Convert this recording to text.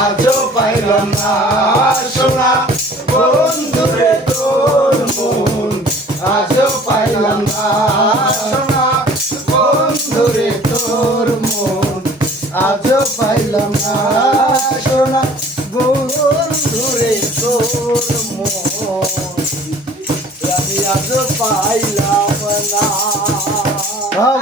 আজও পাইলাম না সোনা বন্ধুরে তোর মন আজও পাইলাম না সোনা বন্ধুরে তোর মন আজও পাইলাম না সোনা বন্ধুরে তোর মন আমি আজও পাইলাম না।